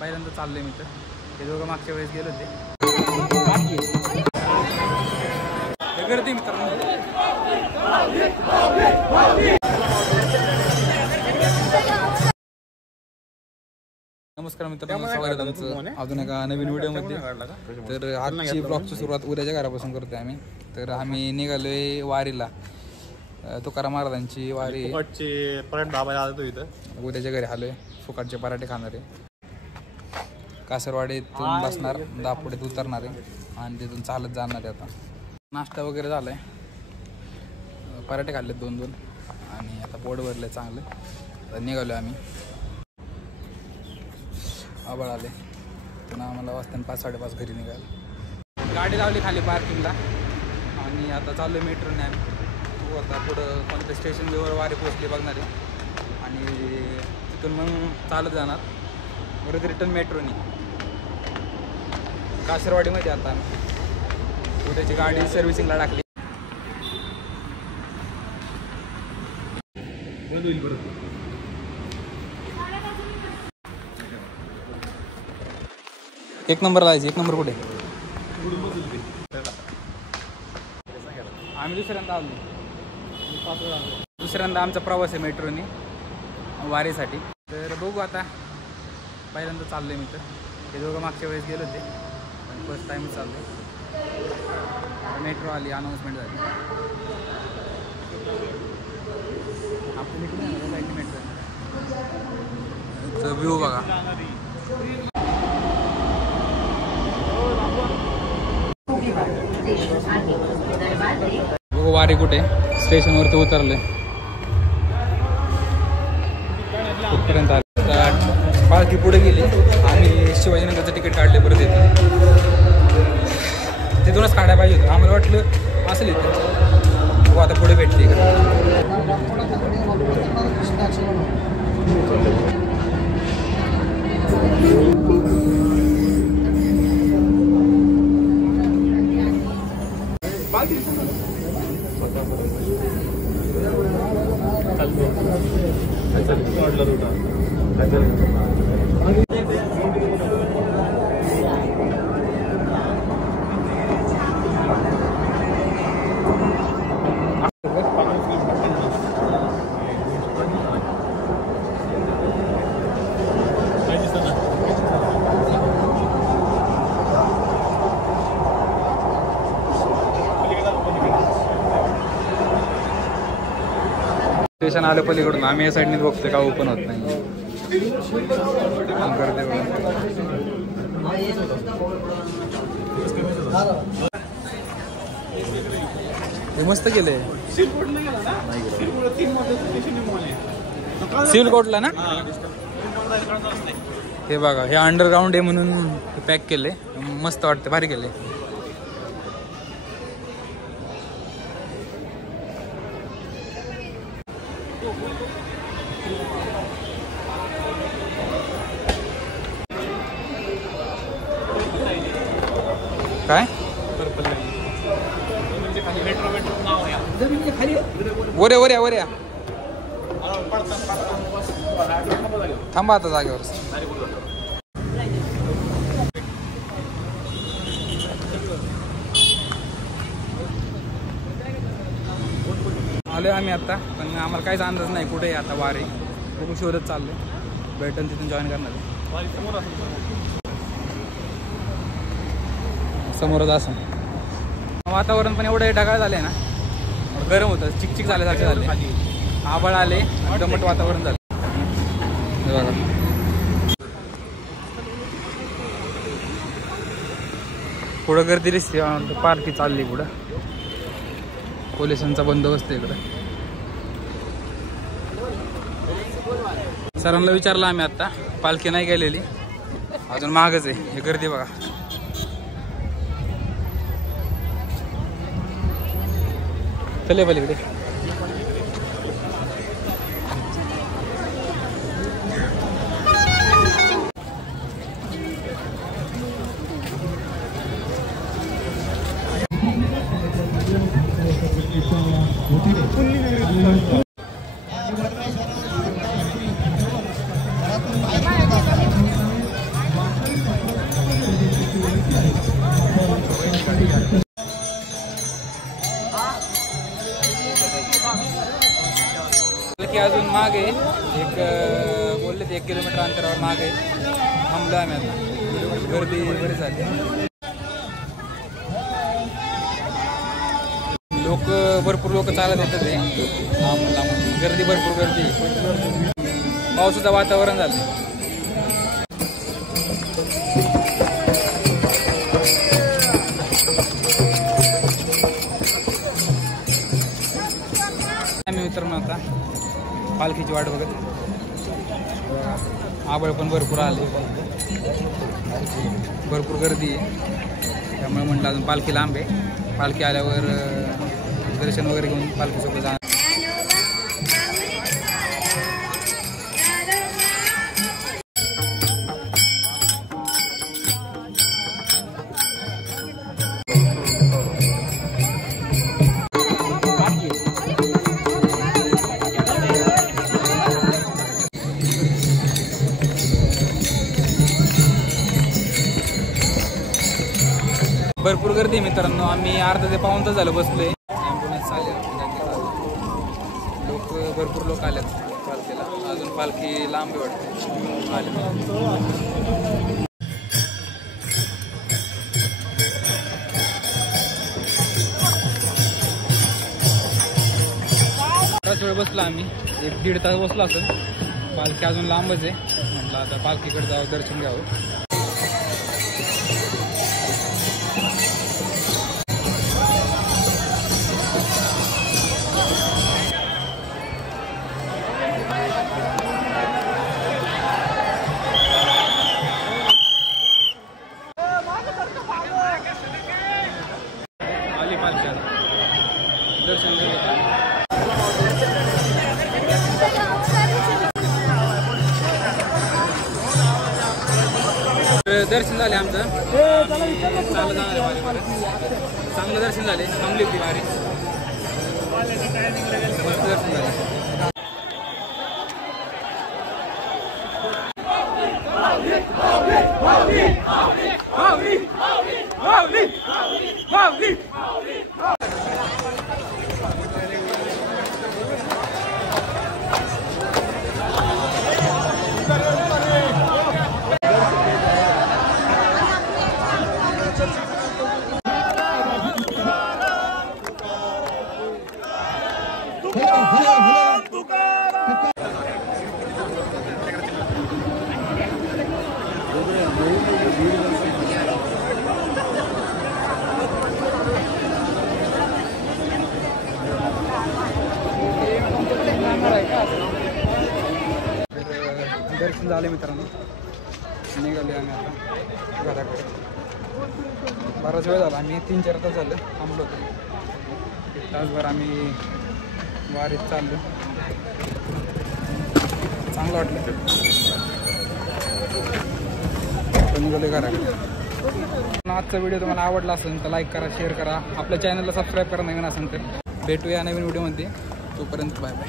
पहिल्यांदा चाललोय मी तर. हे दोघं मागच्या वेळेस गेले होते. गर्दी मित्रांनो. नमस्कार मित्रांनो, स्वागत आहे तुमचं अजून एका नवीन व्हिडिओमध्ये. तर आजची ब्लॉगची सुरुवात उद्याच्या घरापासून करतोय आम्ही. तर आम्ही निघालोय वारीला. तुकाराम महाराजांची वारी. उद्याच्या घरी आलोय. फुकटचे पराठे खाणार आहे. कासरवाडीतून बसणार, दापोडीत उतरणार आहे आणि तिथून चालत जाणार आहे. आता नाश्ता वगैरे झालाय. पराठे खाल्ले 2-2 आणि आता पोट भरले चांगलं. तर निघालो आम्ही. आबाळ आले पुन्हा आम्हाला वाजताना 5-5:30 घरी निघायला. गाडी लावली खाली पार्किंगला आणि आता चाललो आहे मेट्रोने आम्ही. आता पुढं कोणत्या स्टेशनवर वारी पोचली बघणार आहे आणि तिथून मग चालत जाणार. परत रिटर्न मेट्रोने कासरवाडीमध्ये. आता उद्याची गाडी सर्व्हिसिंगला टाकली. एक नंबर लावायची. 1 नंबर कुठे? आम्ही दुसऱ्यांदा आलो. दुसऱ्यांदा आमचा प्रवास आहे मेट्रोने वारीसाठी. तर बघू आता. पहिल्यांदा चाललोय मी तर. हे दोघं मागच्या वेळेस गेले होते पण फर्स्ट टाईम चाललोय. मेट्रो आली, अनाऊन्समेंट झाली. आपण इकडे मेट्रो व्ह्यू बघा. बघू वारी कुठे. स्टेशनवरती उतरले. कुठपर्यंत आले. पालखी पुढे गेली. आम्ही शिवाजीनगरचं तिकीट काढले. परत येते तिथूनच काढायला पाहिजे होतं. आम्हाला वाटलं असेल इथे. हो आता पुढे भेटते का. स्टेशन आलं पलीकडून. आम्ही या साईडने बघतोय का ओपन होत नाही. हे मस्त केलंय. सिव्हिल कोर्टला ना. हे बघा, हे अंडरग्राउंड आहे म्हणून पॅक केले. मस्त वाटतं, भारी केले. काय वऱ्या वऱ्या वऱ्या थांबा आता जागेवर. आलोय आम्ही आता. पण आम्हाला काहीच अंदाज नाही कुठे आहे आता वारी. बघू शोधत चाललोय. भेटन तिथून जॉईन करणार आहे. समोरच असं वातावरण पण एवढं ढगाळ झालंय ना. गरम होतं, चिकचिक झाल्यासारखे झाले. आभाळ आले, दमट वातावरण झालं. बघा पुढं गर्दी दिसते. पार्टी चालली पुढं. पोलिसांचा बंदोबस्त आहे इकडं. सरांना विचारलं आम्ही आता. पालखी नाही गेलेली अजून, मागच आहे. हे गर्दी बघा. चले पलीकडे. मागे एक बोलले ते 1 किलोमीटर अंतरावर मागे थांबलो आम्ही आता. गर्दी बरी झाली. भरपूर लोक चालत येतात ते गर्दी भरपूर गर्दी. पावसाचं वातावरण झालं. आम्ही मित्रांनो आता पालखीची वाट बघत. आबळ पण भरपूर आले. भरपूर गर्दी आहे त्यामुळे म्हटलं अजून पालखी लांब आहे. पालखी आल्यावर दर्शन वगैरे घेऊन पालखीसोबत जाणार. भरपूर गर्दी मित्रांनो. आम्ही अर्धा ते पाऊण तास झालं बसलोय. ॲम्ब्युलन्स आले लोक भरपूर लोक आलेत पालखीला. अजून पालखी लांब वाटते आले. बराच वेळ बसला आम्ही. 1-1.5 तास बसलो असेल. पालखी अजून लांबच आहे. म्हटलं आता पालखीकडे जावं दर्शन घ्यावं. दर्शन झाले आमचं. चांगलं दर्शन झाले. थांबली होती वारी. मस्त दर्शन झाले. दर्शन झाले मित्रांनो. निघाले आम्ही आता घराकडे. बराच वेळ झाला. आम्ही 3-4 तास झालं थांबलो होतो. 1 तासभर आम्ही वारीत चाललो. चांगलं वाटलं. निघाले घराकडे. आजचा व्हिडिओ तुम्हाला आवडला असेल तर लाईक करा, शेअर करा. आपल्या चॅनलला सबस्क्राईब करा नवीन असेल तर. भेटूया नवीन व्हिडिओमध्ये. तोपर्यंत बाय बाय.